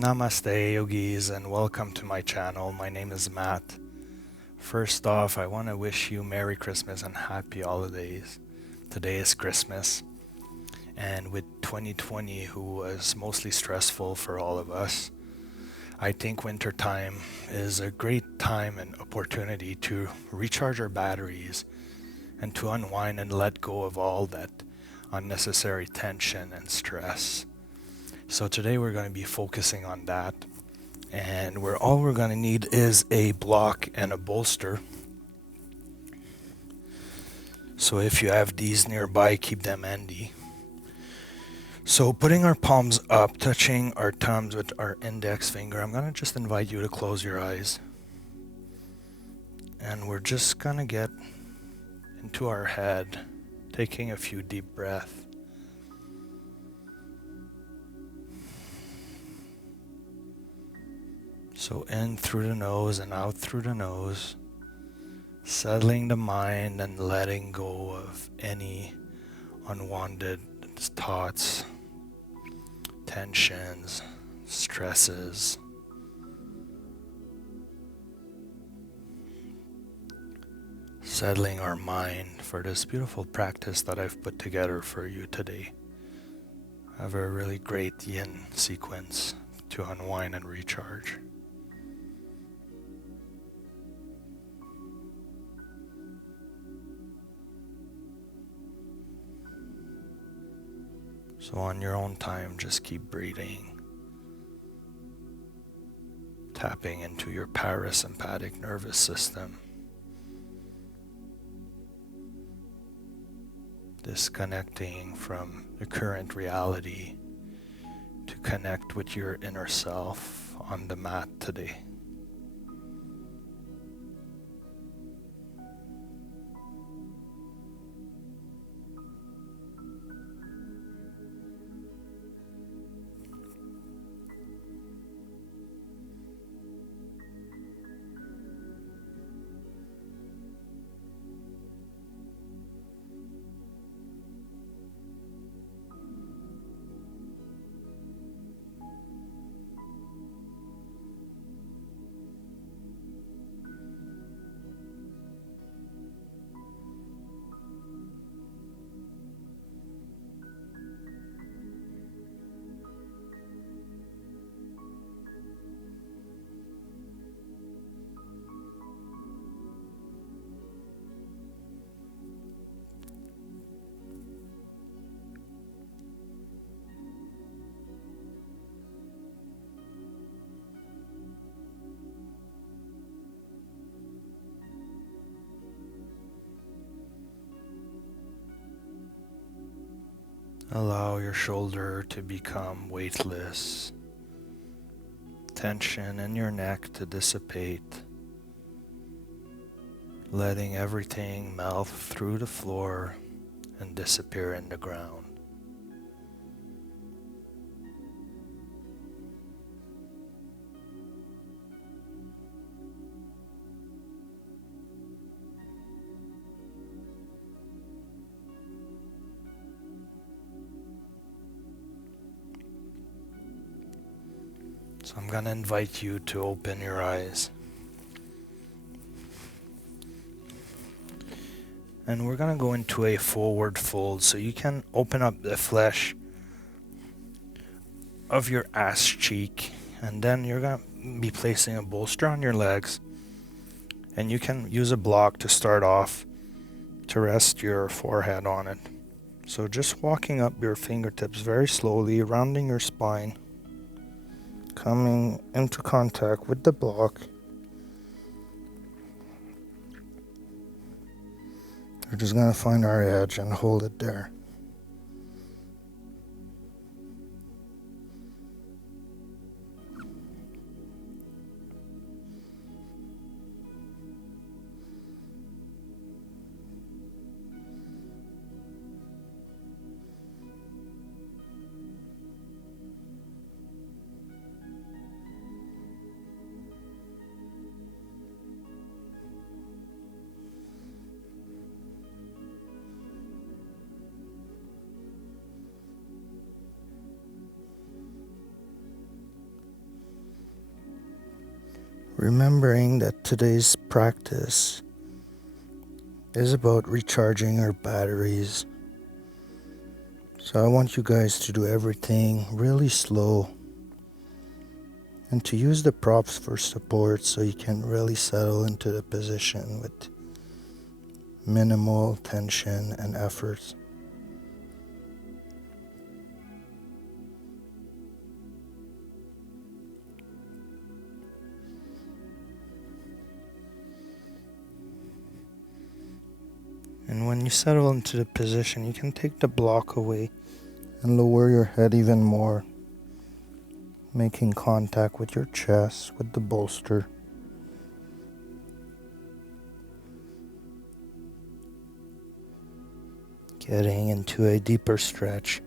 Namaste yogis and welcome to my channel. My name is Matt. First off, I want to wish you Merry Christmas and Happy Holidays. Today is Christmas, and with 2020, who was mostly stressful for all of us, I think winter time is a great time and opportunity to recharge our batteries and to unwind and let go of all that unnecessary tension and stress. So today we're going to be focusing on that, and all we're going to need is a block and a bolster. So if you have these nearby, keep them handy. So putting our palms up, touching our thumbs with our index finger, I'm going to just invite you to close your eyes. And we're just going to get into our head, taking a few deep breaths. So in through the nose and out through the nose, settling the mind and letting go of any unwanted thoughts, tensions, stresses. Settling our mind for this beautiful practice that I've put together for you today. I have a really great yin sequence to unwind and recharge. So on your own time, just keep breathing, tapping into your parasympathetic nervous system, disconnecting from the current reality to connect with your inner self on the mat today. Allow your shoulder to become weightless, tension in your neck to dissipate, letting everything melt through the floor and disappear in the ground. So I'm going to invite you to open your eyes. And we're going to go into a forward fold, so you can open up the flesh of your ass cheek, and then you're going to be placing a bolster on your legs, and you can use a block to start off to rest your forehead on it. So just walking up your fingertips very slowly, rounding your spine, coming into contact with the block. We're just going to find our edge and hold it there. remembering that today's practice is about recharging our batteries. So I want you guys to do everything really slow and to use the props for support so you can really settle into the position with minimal tension and effort. And when you settle into the position, you can take the block away and lower your head even more, making contact with your chest, with the bolster. Getting into a deeper stretch.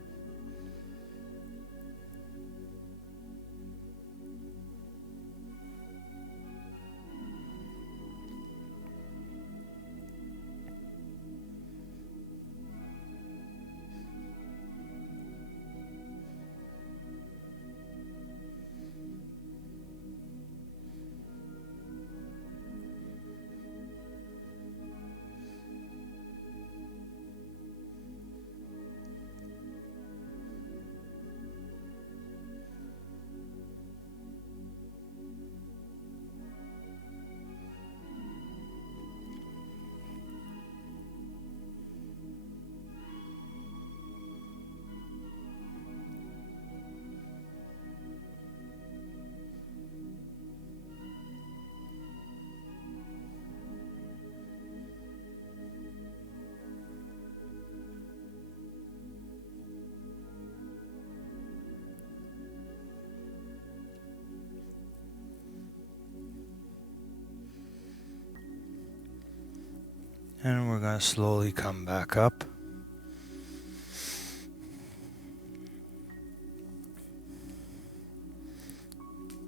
And we're going to slowly come back up.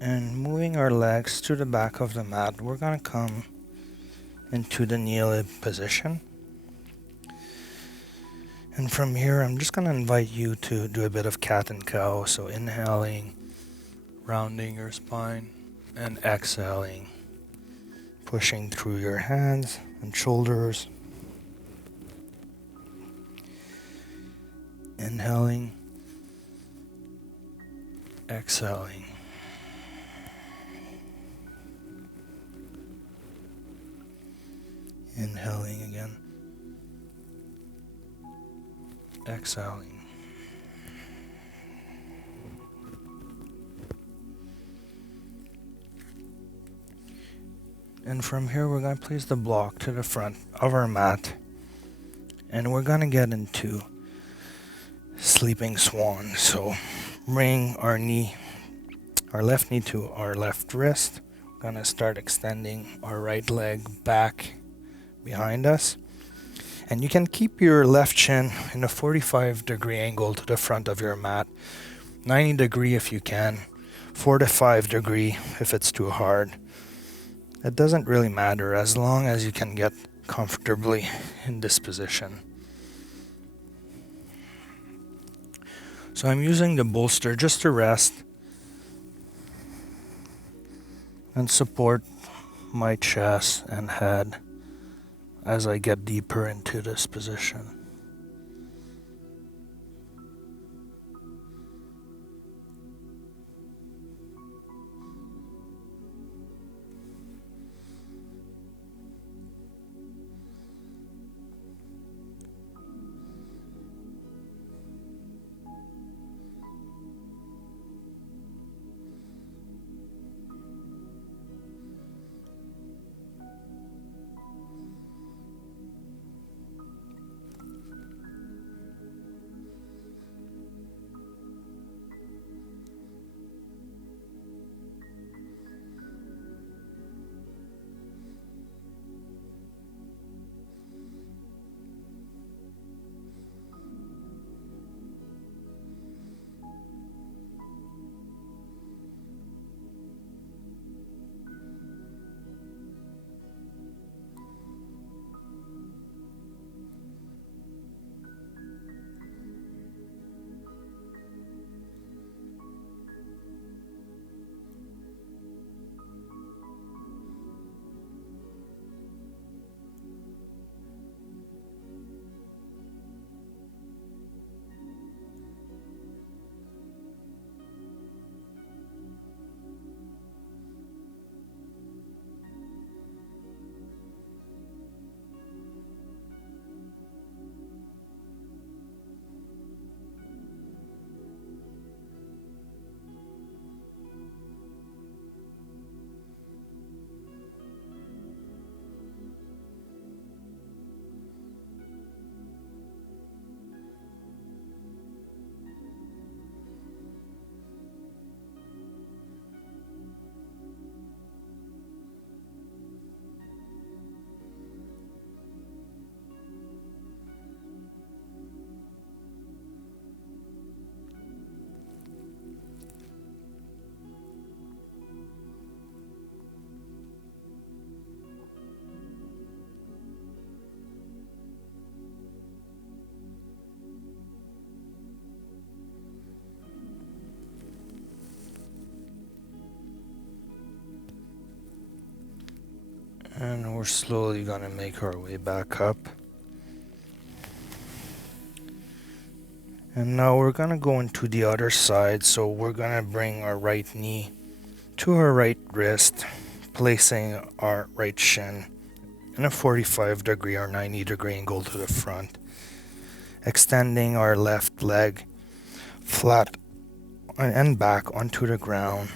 And moving our legs to the back of the mat, we're going to come into the kneeling position. And from here, I'm just going to invite you to do a bit of cat and cow. So inhaling, rounding your spine, and exhaling, pushing through your hands and shoulders. Inhaling, exhaling. Inhaling again. Exhaling. And from here, we're going to place the block to the front of our mat. And we're going to get into sleeping swan. So bring our left knee to our left wrist. We're going to start extending our right leg back behind us. And you can keep your left shin in a 45-degree angle to the front of your mat. 90-degree if you can. 45-degree if it's too hard. It doesn't really matter as long as you can get comfortably in this position. So I'm using the bolster just to rest and support my chest and head as I get deeper into this position. And we're slowly gonna make our way back up. And now we're gonna go into the other side. So we're gonna bring our right knee to our right wrist, placing our right shin in a 45-degree or 90-degree angle to the front, extending our left leg flat and back onto the ground.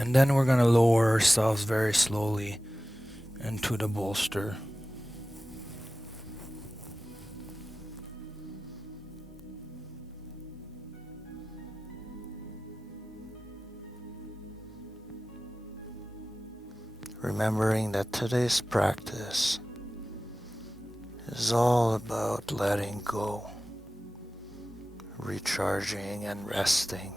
And then we're gonna lower ourselves very slowly into the bolster. Remembering that today's practice is all about letting go, recharging and resting.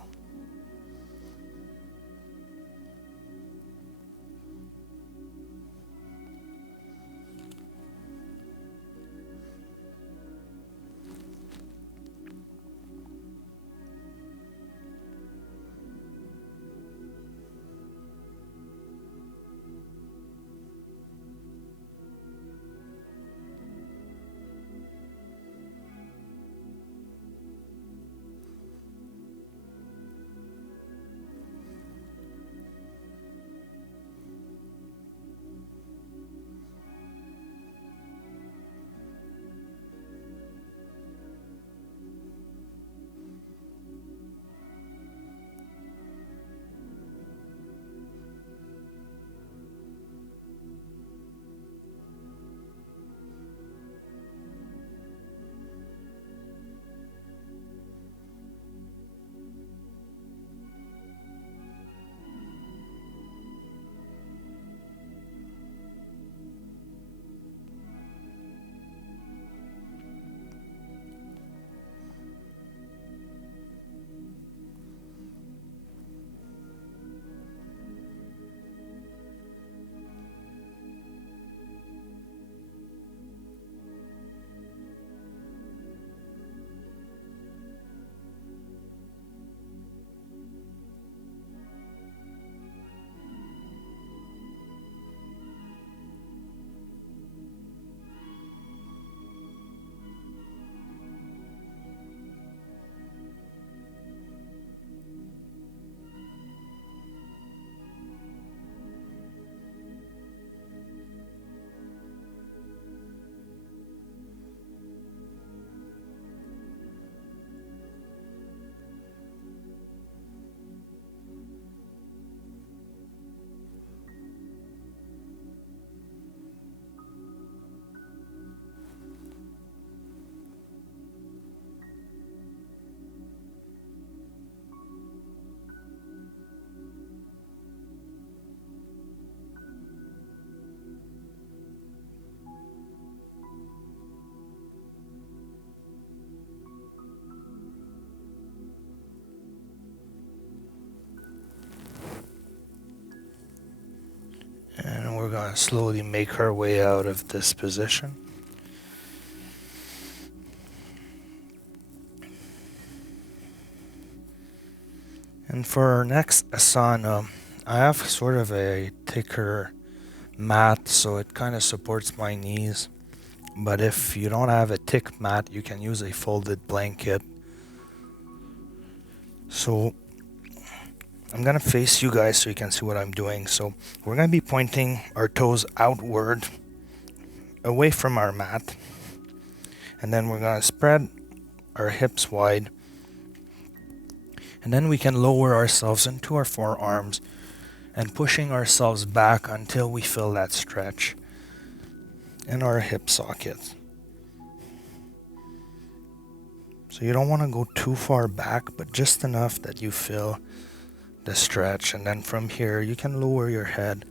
And we're going to slowly make our way out of this position. And for our next asana, I have sort of a thicker mat, so it kind of supports my knees. But if you don't have a thick mat, you can use a folded blanket. So I'm going to face you guys so you can see what I'm doing. So we're going to be pointing our toes outward, away from our mat. And then we're going to spread our hips wide. And then we can lower ourselves into our forearms and pushing ourselves back until we feel that stretch in our hip sockets. So you don't want to go too far back, but just enough that you feel the stretch. And then from here, you can lower your head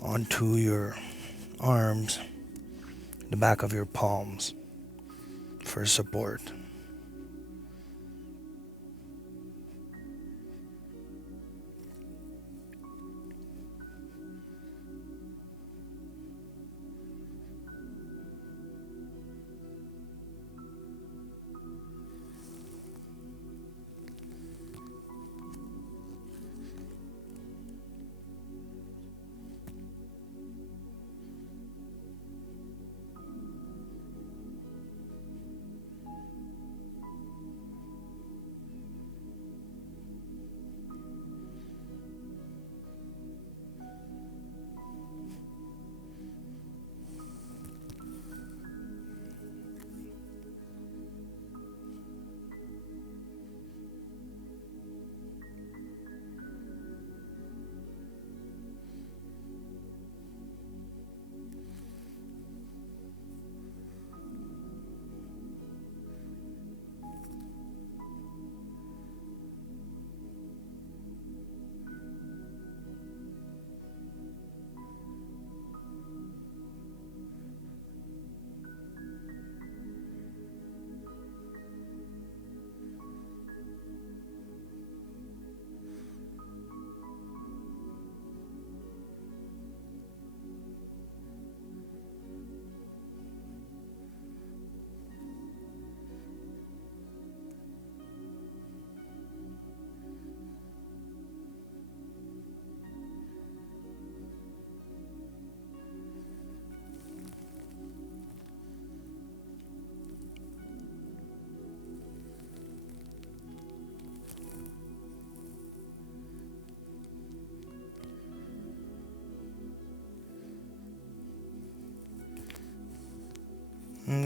onto your arms, the back of your palms for support.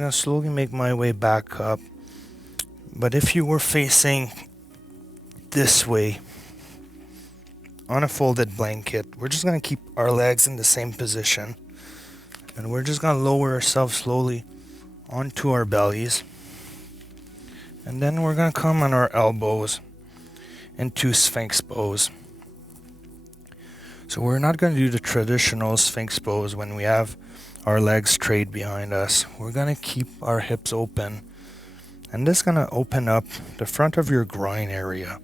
going to slowly make my way back up. But if you were facing this way on a folded blanket, we're just going to keep our legs in the same position. And we're just going to lower ourselves slowly onto our bellies. And then we're going to come on our elbows into Sphinx pose. So we're not going to do the traditional Sphinx pose when we have our legs straight behind us. We're going to keep our hips open. And this is going to open up the front of your groin area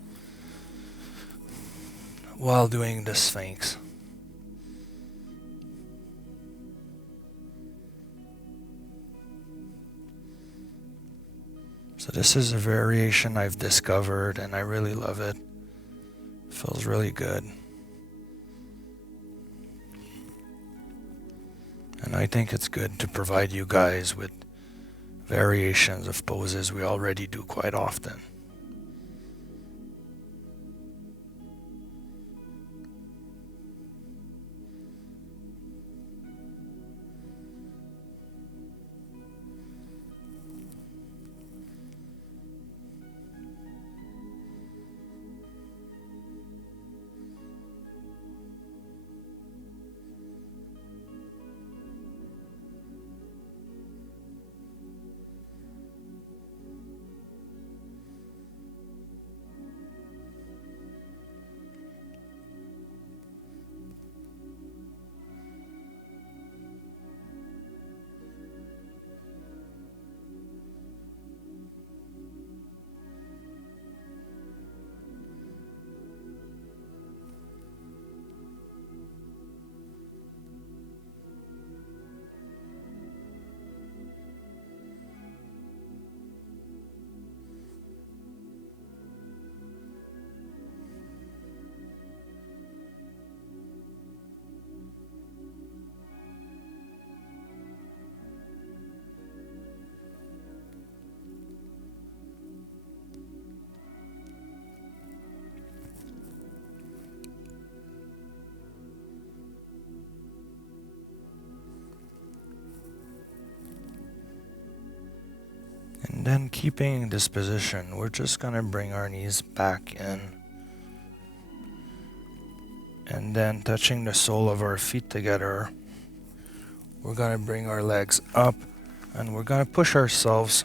while doing the Sphinx. So this is a variation I've discovered and I really love it. It feels really good. And I think it's good to provide you guys with variations of poses we already do quite often. And then keeping this position, we're just going to bring our knees back in. And then touching the sole of our feet together, we're going to bring our legs up and we're going to push ourselves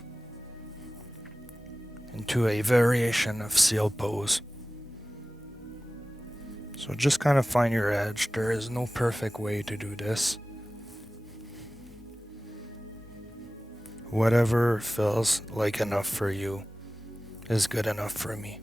into a variation of seal pose. So just kind of find your edge. There is no perfect way to do this. Whatever feels like enough for you is good enough for me.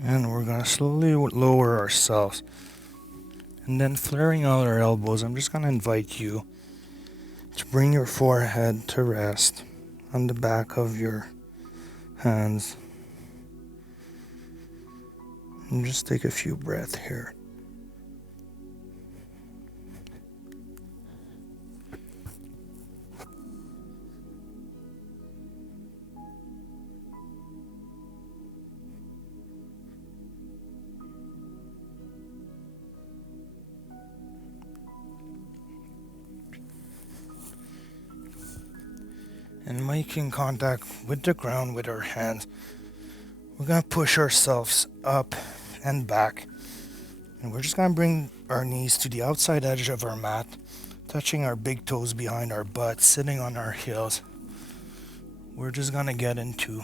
And we're going to slowly lower ourselves. And then flaring out our elbows, I'm just going to invite you to bring your forehead to rest on the back of your hands. And just take a few breaths here. And making contact with the ground with our hands, we're going to push ourselves up and back. And we're just going to bring our knees to the outside edge of our mat, touching our big toes behind our butt, sitting on our heels. We're just going to get into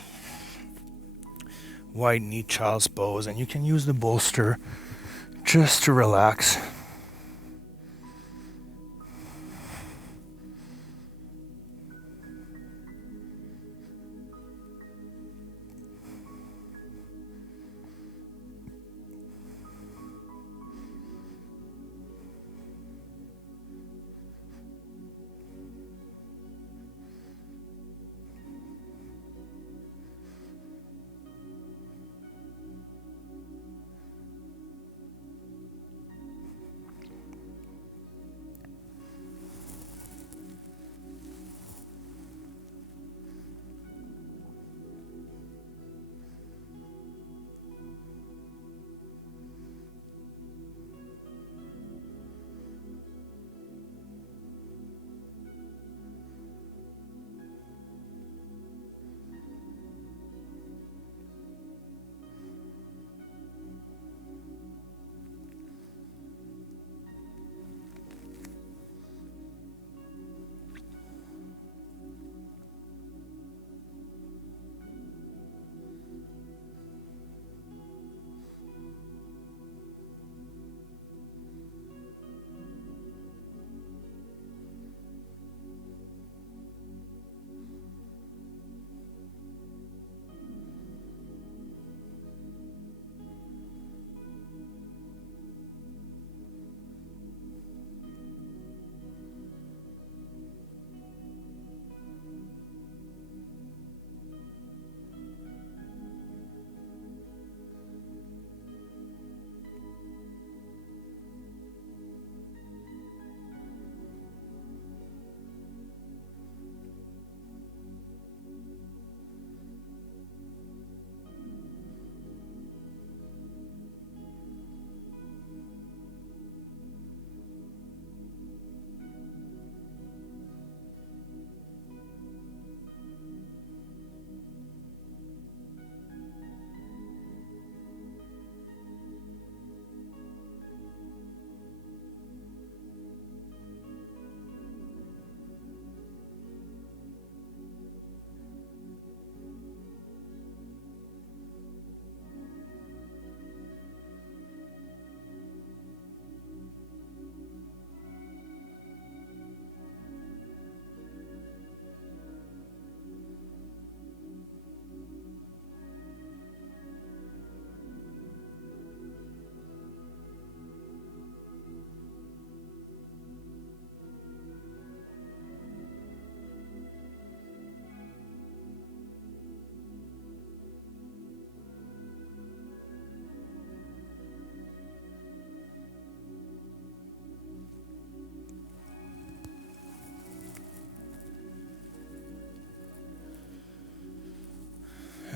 wide knee child's pose, and you can use the bolster just to relax.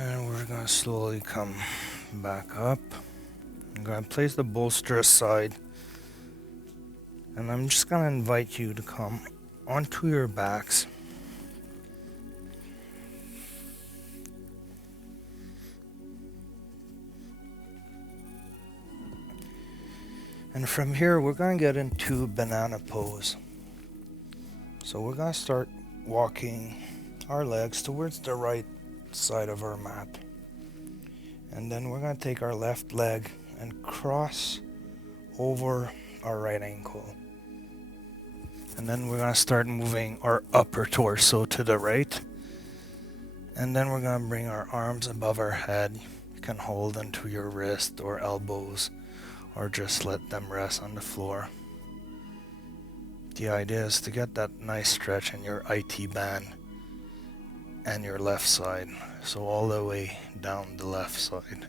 And we're going to slowly come back up. I'm going to place the bolster aside. And I'm just going to invite you to come onto your backs. And from here, we're going to get into banana pose. So we're going to start walking our legs towards the right side of our mat. And then we're going to take our left leg and cross over our right ankle. And then we're going to start moving our upper torso to the right. And then we're going to bring our arms above our head. You can hold onto your wrist or elbows, or just let them rest on the floor. The idea is to get that nice stretch in your IT band and your left side, so all the way down the left side.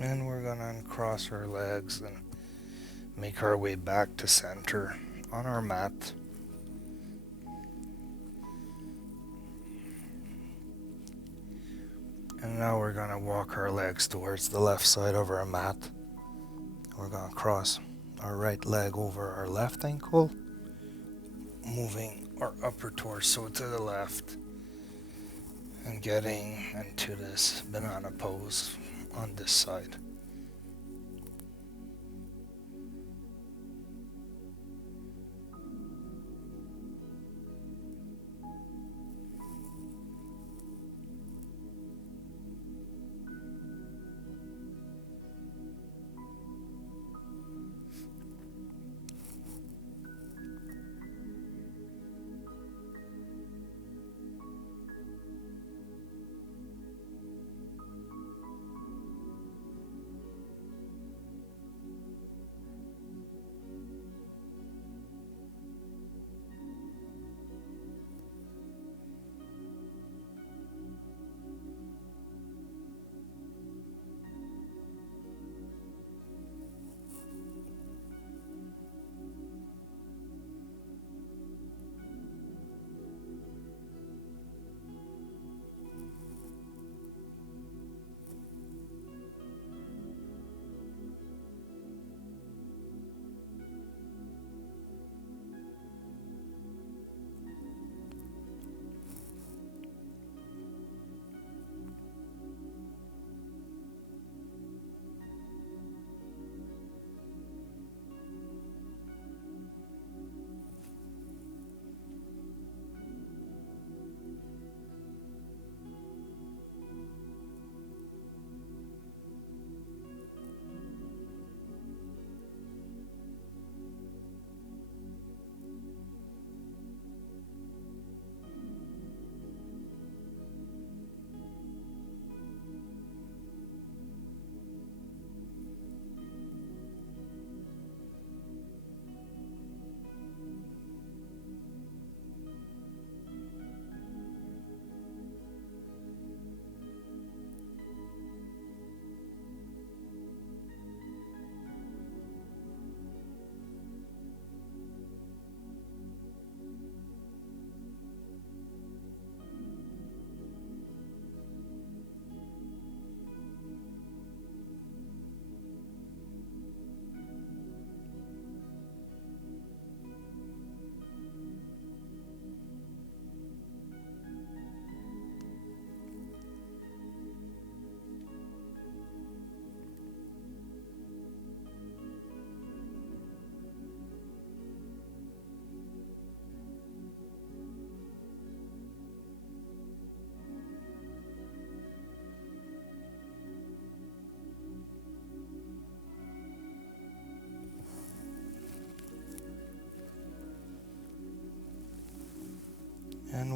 And we're gonna uncross our legs and make our way back to center on our mat. And now we're gonna walk our legs towards the left side of our mat. We're gonna cross our right leg over our left ankle, moving our upper torso to the left and getting into this banana pose on this side.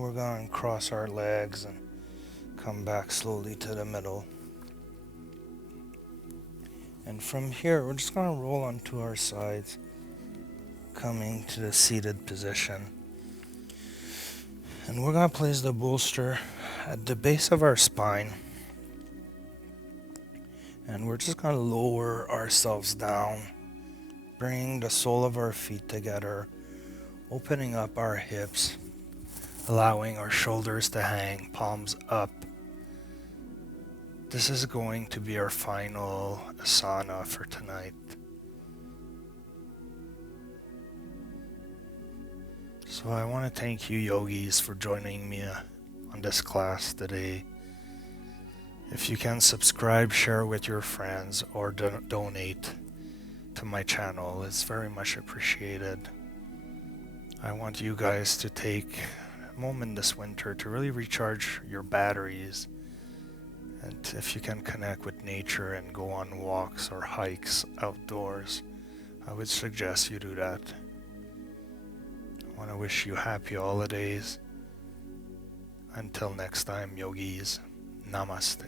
we're going to cross our legs and come back slowly to the middle. And from here, we're just going to roll onto our sides, coming to the seated position. And we're going to place the bolster at the base of our spine. And we're just going to lower ourselves down, bringing the sole of our feet together, opening up our hips, allowing our shoulders to hang, palms up. This is going to be our final asana for tonight. So I want to thank you yogis for joining me on this class today. If you can subscribe, share with your friends, or donate to my channel, it's very much appreciated. I want you guys to take a moment this winter to really recharge your batteries. And if you can connect with nature and go on walks or hikes outdoors, I would suggest you do that. I want to wish you happy holidays. Until next time, yogis, namaste.